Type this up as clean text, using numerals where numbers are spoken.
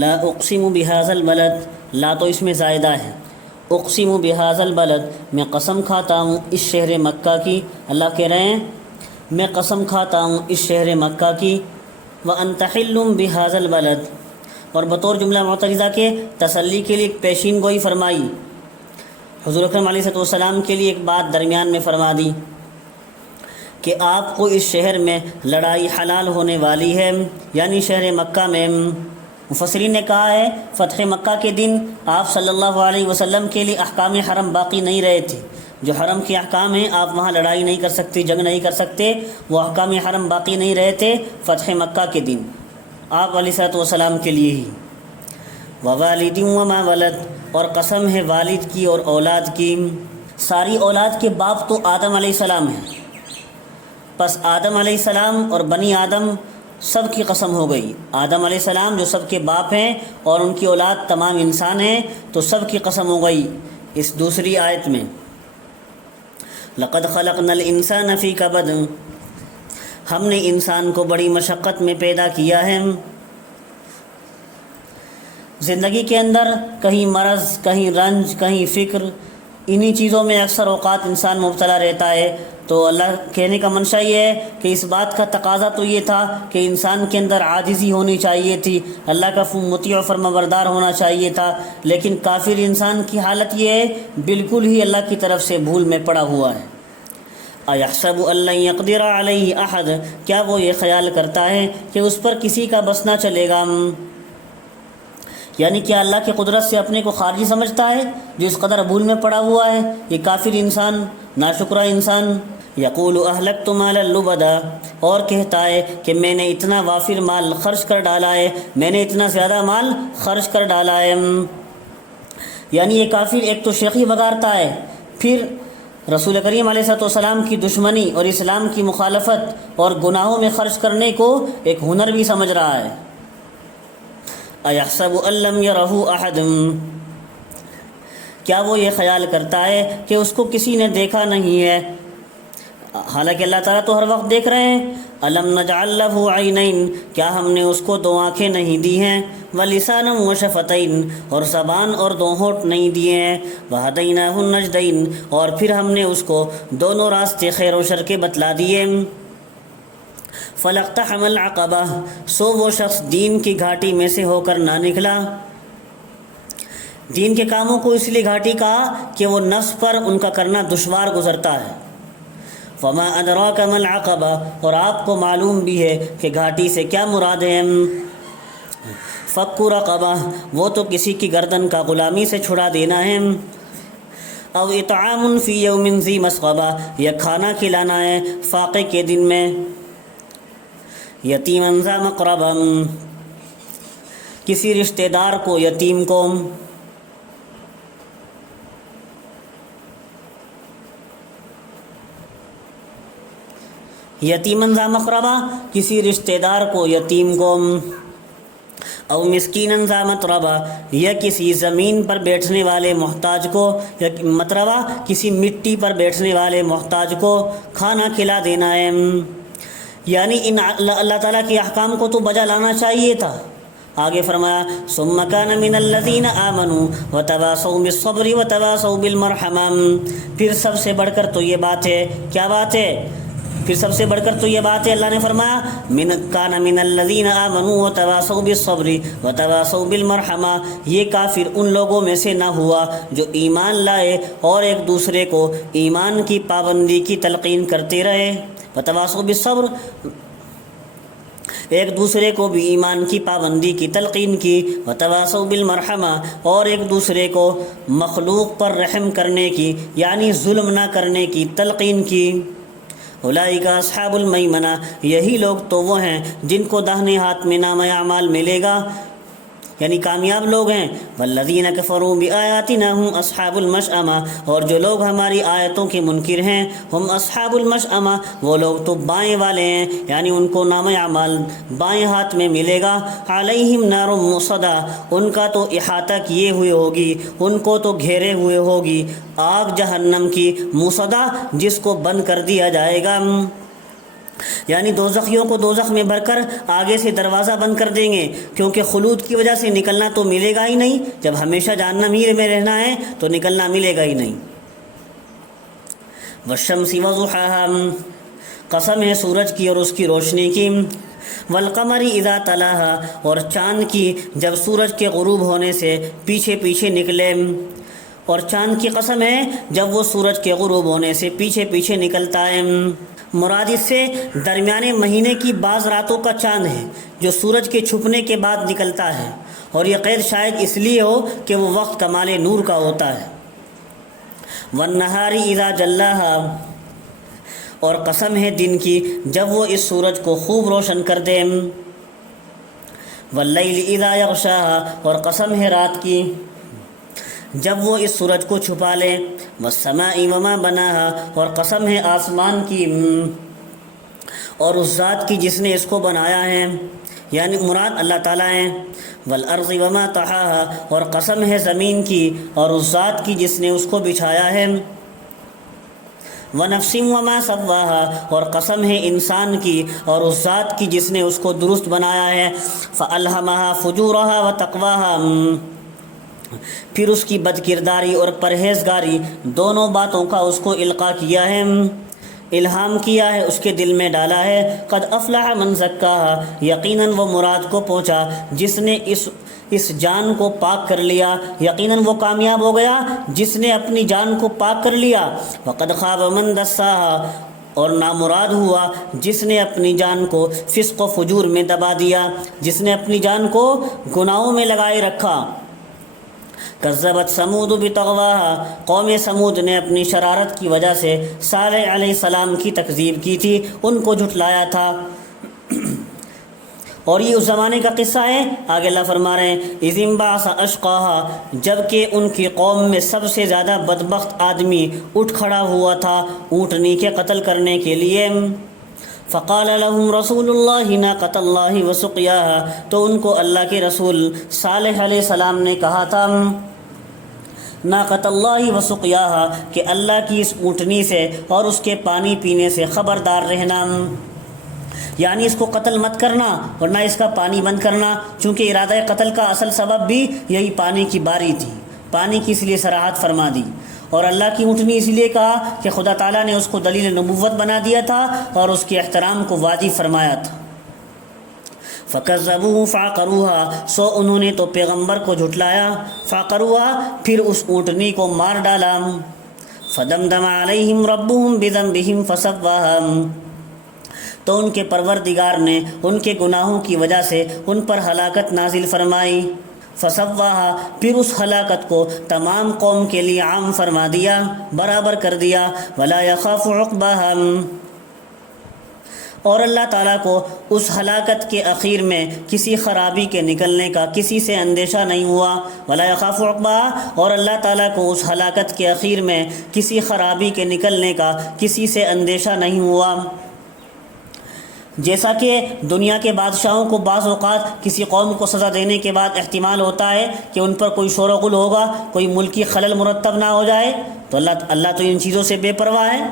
لا اقسم بهذا البلد، لا تو اس میں زائدہ ہے، اقسم بهذا البلد، میں قسم کھاتا ہوں اس شہر مکہ کی، اللہ کہہ رہے ہیں میں قسم کھاتا ہوں اس شہر مکہ کی، وانت حل بهذا البلد، اور بطور جملہ معترضہ کے تسلی کے لیے ایک پیشین گوئی فرمائی، حضور اکرم علیہ السلام کے لیے ایک بات درمیان میں فرما دی کہ آپ کو اس شہر میں لڑائی حلال ہونے والی ہے، یعنی شہر مکہ میں۔ مفسرین نے کہا ہے فتح مکہ کے دن آپ صلی اللہ علیہ وسلم کے لیے احکام حرم باقی نہیں رہے تھے، جو حرم کے احکام ہیں آپ وہاں لڑائی نہیں کر سکتے، جنگ نہیں کر سکتے، وہ احکام حرم باقی نہیں رہے تھے فتح مکہ کے دن آپ علیہ السلام کے لیے ہی۔ ووالد وما ولد، اور قسم ہے والد کی اور اولاد کی، ساری اولاد کے باپ تو آدم علیہ السلام ہیں، پس آدم علیہ السلام اور بنی آدم سب کی قسم ہو گئی، آدم علیہ السلام جو سب کے باپ ہیں اور ان کی اولاد تمام انسان ہیں تو سب کی قسم ہو گئی اس دوسری آیت میں۔ لقد خلقنا الانسان فی کبد، ہم نے انسان کو بڑی مشقت میں پیدا کیا ہے۔ زندگی کے اندر کہیں مرض، کہیں رنج، کہیں فکر، انہی چیزوں میں اکثر اوقات انسان مبتلا رہتا ہے، تو اللہ کہنے کا منشا یہ ہے کہ اس بات کا تقاضا تو یہ تھا کہ انسان کے اندر عاجزی ہونی چاہیے تھی، اللہ کا مطیع و فرمانبردار ہونا چاہیے تھا، لیکن کافر انسان کی حالت یہ ہے بالکل ہی اللہ کی طرف سے بھول میں پڑا ہوا ہے۔ اَيَحْسَبُ أَن لَّن يَقْدِرَ عَلَيْهِ أَحَدٌ، کیا وہ یہ خیال کرتا ہے کہ اس پر کسی کا بس نہ چلے گا؟ یعنی کیا اللہ کی قدرت سے اپنے کو خارجی سمجھتا ہے جو اس قدر بھول میں پڑا ہوا ہے یہ کافر انسان، ناشکرہ انسان؟ یقول اہلکت مالا لبدا، اور کہتا ہے کہ میں نے اتنا وافر مال خرچ کر ڈالا ہے، میں نے اتنا زیادہ مال خرچ کر ڈالا ہے۔ یعنی یہ کافر ایک تو شیخی بگارتا ہے، پھر رسول کریم علیہ السلام کی دشمنی اور اسلام کی مخالفت اور گناہوں میں خرچ کرنے کو ایک ہنر بھی سمجھ رہا ہے۔ اَيَحْسَبُ أَن لَّمْ يَرَهُ أَحَدٌ، کیا وہ یہ خیال کرتا ہے کہ اس کو کسی نے دیکھا نہیں ہے، حالانکہ اللہ تعالیٰ تو ہر وقت دیکھ رہے ہیں۔ أَلَمْ نَجْعَل لَّهُ عَيْنَيْنِ، کیا ہم نے اس کو دو آنکھیں نہیں دی ہیں، وَلِسَانًا وَشَفَتَيْنِ، اور زبان اور دو ہونٹ نہیں دیے ہیں، وَهَدَيْنَاهُ النَّجْدَيْنِ، اور پھر ہم نے اس کو دونوں راستے خیر و شر کے بتلا دیے۔ فَلَاقْتَحَمَ الْعَقَبَةَ، سو وہ شخص دین کی گھاٹی میں سے ہو کر نہ نکلا۔ دین کے کاموں کو اس لیے گھاٹی کہا کہ وہ نفس پر ان کا کرنا دشوار گزرتا ہے۔ وَمَا أَدْرَاكَ مَا الْعَقَبَةُ، اور آپ کو معلوم بھی ہے کہ گھاٹی سے کیا مراد ہے۔ فَكُّ رَقَبَةٍ، وہ تو کسی کی گردن کا غلامی سے چھڑا دینا ہے۔ او اطعام فی یوم ذی مسغبہ، یا کھانا کھلانا ہے فاقے کے دن میں۔ یتیما ذا مقربہ، کسی رشتہ دار کو، یتیم کو۔ یتیما ذا مقربہ، کسی رشتہ دار کو، یتیم کو۔ او مسکینا ذا متربہ، یا کسی زمین پر بیٹھنے والے محتاج کو، یا متربہ کسی مٹی پر بیٹھنے والے محتاج کو کھانا کھلا دینا ہے۔ یعنی ان اللہ تعالیٰ کے احکام کو تو بجا لانا چاہیے تھا۔ آگے فرمایا ثم کان من الذین آمنوا وتواصوا بالصبر وتواصوا بالمرحمہ، پھر سب سے بڑھ کر تو یہ بات ہے، کیا بات ہے؟ پھر سب سے بڑھ کر تو یہ بات ہے، اللہ نے فرمایا کان من الذین آمنوا وتواصوا بالصبر وتواصوا بالمرحمہ، یہ کافر ان لوگوں میں سے نہ ہوا جو ایمان لائے اور ایک دوسرے کو ایمان کی پابندی کی تلقین کرتے رہے۔ وتواصوا بالصبر، ایک دوسرے کو بھی ایمان کی پابندی کی تلقین کی، وتواصوا بالمرحمہ، اور ایک دوسرے کو مخلوق پر رحم کرنے کی یعنی ظلم نہ کرنے کی تلقین کی۔ اولئک اصحاب المیمنہ، یہی لوگ تو وہ ہیں جن کو داہنے ہاتھ میں نامہ اعمال ملے گا، یعنی کامیاب لوگ ہیں۔ والذین کفروا بآیاتنا ہم اصحاب المشأمہ، اور جو لوگ ہماری آیتوں کے منکر ہیں، ہم اصحاب المشأمہ، وہ لوگ تو بائیں والے ہیں، یعنی ان کو نامہ اعمال بائیں ہاتھ میں ملے گا۔ علیہم نار مؤصدہ، ان کا تو احاطہ کیے ہوئے ہوگی، ان کو تو گھیرے ہوئے ہوگی آگ جہنم کی، مؤصدہ جس کو بند کر دیا جائے گا۔ یعنی دوزخیوں کو دوزخ میں بھر کر آگے سے دروازہ بند کر دیں گے، کیونکہ خلود کی وجہ سے نکلنا تو ملے گا ہی نہیں، جب ہمیشہ جہنم ہی میں رہنا ہے تو نکلنا ملے گا ہی نہیں۔ والشمس وضحاها، قسم ہے سورج کی اور اس کی روشنی کی، والقمر اذا تلاہا، اور چاند کی جب سورج کے غروب ہونے سے پیچھے پیچھے نکلے، اور چاند کی قسم ہے جب وہ سورج کے غروب ہونے سے پیچھے پیچھے نکلتا ہے۔ مراد اس سے درمیانے مہینے کی بعض راتوں کا چاند ہے جو سورج کے چھپنے کے بعد نکلتا ہے، اور یہ قید شاید اس لیے ہو کہ وہ وقت کمال نور کا ہوتا ہے۔ والنہار اذا جلاہا، اور قسم ہے دن کی جب وہ اس سورج کو خوب روشن کر دے۔ واللیل اذا یغشاہا، اور قسم ہے رات کی جب وہ اس سورج کو چھپا لے۔ والسماء وما بناہا، اور قسم ہے آسمان کی اور اس ذات کی جس نے اس کو بنایا ہے، یعنی مراد اللہ تعالیٰ ہیں۔ والارض وما طحاہا، اور قسم ہے زمین کی اور اس ذات کی جس نے اس کو بچھایا ہے۔ ونفس وما سواہا، اور قسم ہے انسان کی اور اس ذات کی جس نے اس کو درست بنایا ہے۔ فالہمہا فجورہا وتقواہا، پھر اس کی بد کرداری اور پرہیزگاری دونوں باتوں کا اس کو القاء کیا ہے، الہام کیا ہے، اس کے دل میں ڈالا ہے۔ قد افلح من زکاہا، یقیناً وہ مراد کو پہنچا جس نے اس جان کو پاک کر لیا، یقیناً وہ کامیاب ہو گیا جس نے اپنی جان کو پاک کر لیا۔ وقد خاب من دساہا، اور نامراد ہوا جس نے اپنی جان کو فسق و فجور میں دبا دیا، جس نے اپنی جان کو گناہوں میں لگائے رکھا۔ کذبت ثمود بطغواہا، قوم سمود نے اپنی شرارت کی وجہ سے صالح علیہ السلام کی تکذیب کی تھی، ان کو جھٹلایا تھا۔ اور یہ اس زمانے کا قصہ ہے، آگے اللہ فرما رہے ہیں اذ انبعث اشقاہا، جب کہ ان کی قوم میں سب سے زیادہ بدبخت آدمی اٹھ کھڑا ہوا تھا اونٹنی کے قتل کرنے کے لیے۔ فقال لهم رسول اللہ ناقۃ اللہ وسقیاہا، تو ان کو اللہ کے رسول صالح علیہ السلام نے کہا تھا ناقۃ اللہ وسقیاہا، کہ اللہ کی اس اونٹنی سے اور اس کے پانی پینے سے خبردار رہنا، یعنی اس کو قتل مت کرنا اور نہ اس کا پانی بند کرنا، چونکہ ارادہ قتل کا اصل سبب بھی یہی پانی کی باری تھی، پانی کی اس لیے صراحت فرما دی، اور اللہ کی اونٹنی اس لیے کہا کہ خدا تعالیٰ نے اس کو دلیل نبوت بنا دیا تھا اور اس کے احترام کو واجب فرمایا تھا۔ فَكَذَّبُوهُ فَعَقَرُوهَا، سو انہوں نے تو پیغمبر کو جھٹلایا، فَعَقَرُوهَا، پھر اس اونٹنی کو مار ڈالا۔ فَدَمْدَمَ عَلَيْهِمْ رَبُّهُمْ بِذَنبِهِمْ فَسَوَّاهَا، تو ان کے پروردگار نے ان کے گناہوں کی وجہ سے ان پر ہلاکت نازل فرمائی۔ فسواہا، پھر اس ہلاکت کو تمام قوم کے لیے عام فرما دیا، برابر کر دیا۔ ولا یخاف عقباہا، اور اللہ تعالیٰ کو اس ہلاکت کے اخیر میں کسی خرابی کے نکلنے کا کسی سے اندیشہ نہیں ہوا۔ ولا یخاف عقباہا، اور اللہ تعالیٰ کو اس ہلاکت کے اخیر میں کسی خرابی کے نکلنے کا کسی سے اندیشہ نہیں ہوا۔ جیسا کہ دنیا کے بادشاہوں کو بعض اوقات کسی قوم کو سزا دینے کے بعد احتمال ہوتا ہے کہ ان پر کوئی شور و غل ہوگا، کوئی ملکی خلل مرتب نہ ہو جائے، تو اللہ تو ان چیزوں سے بے پرواہ ہے۔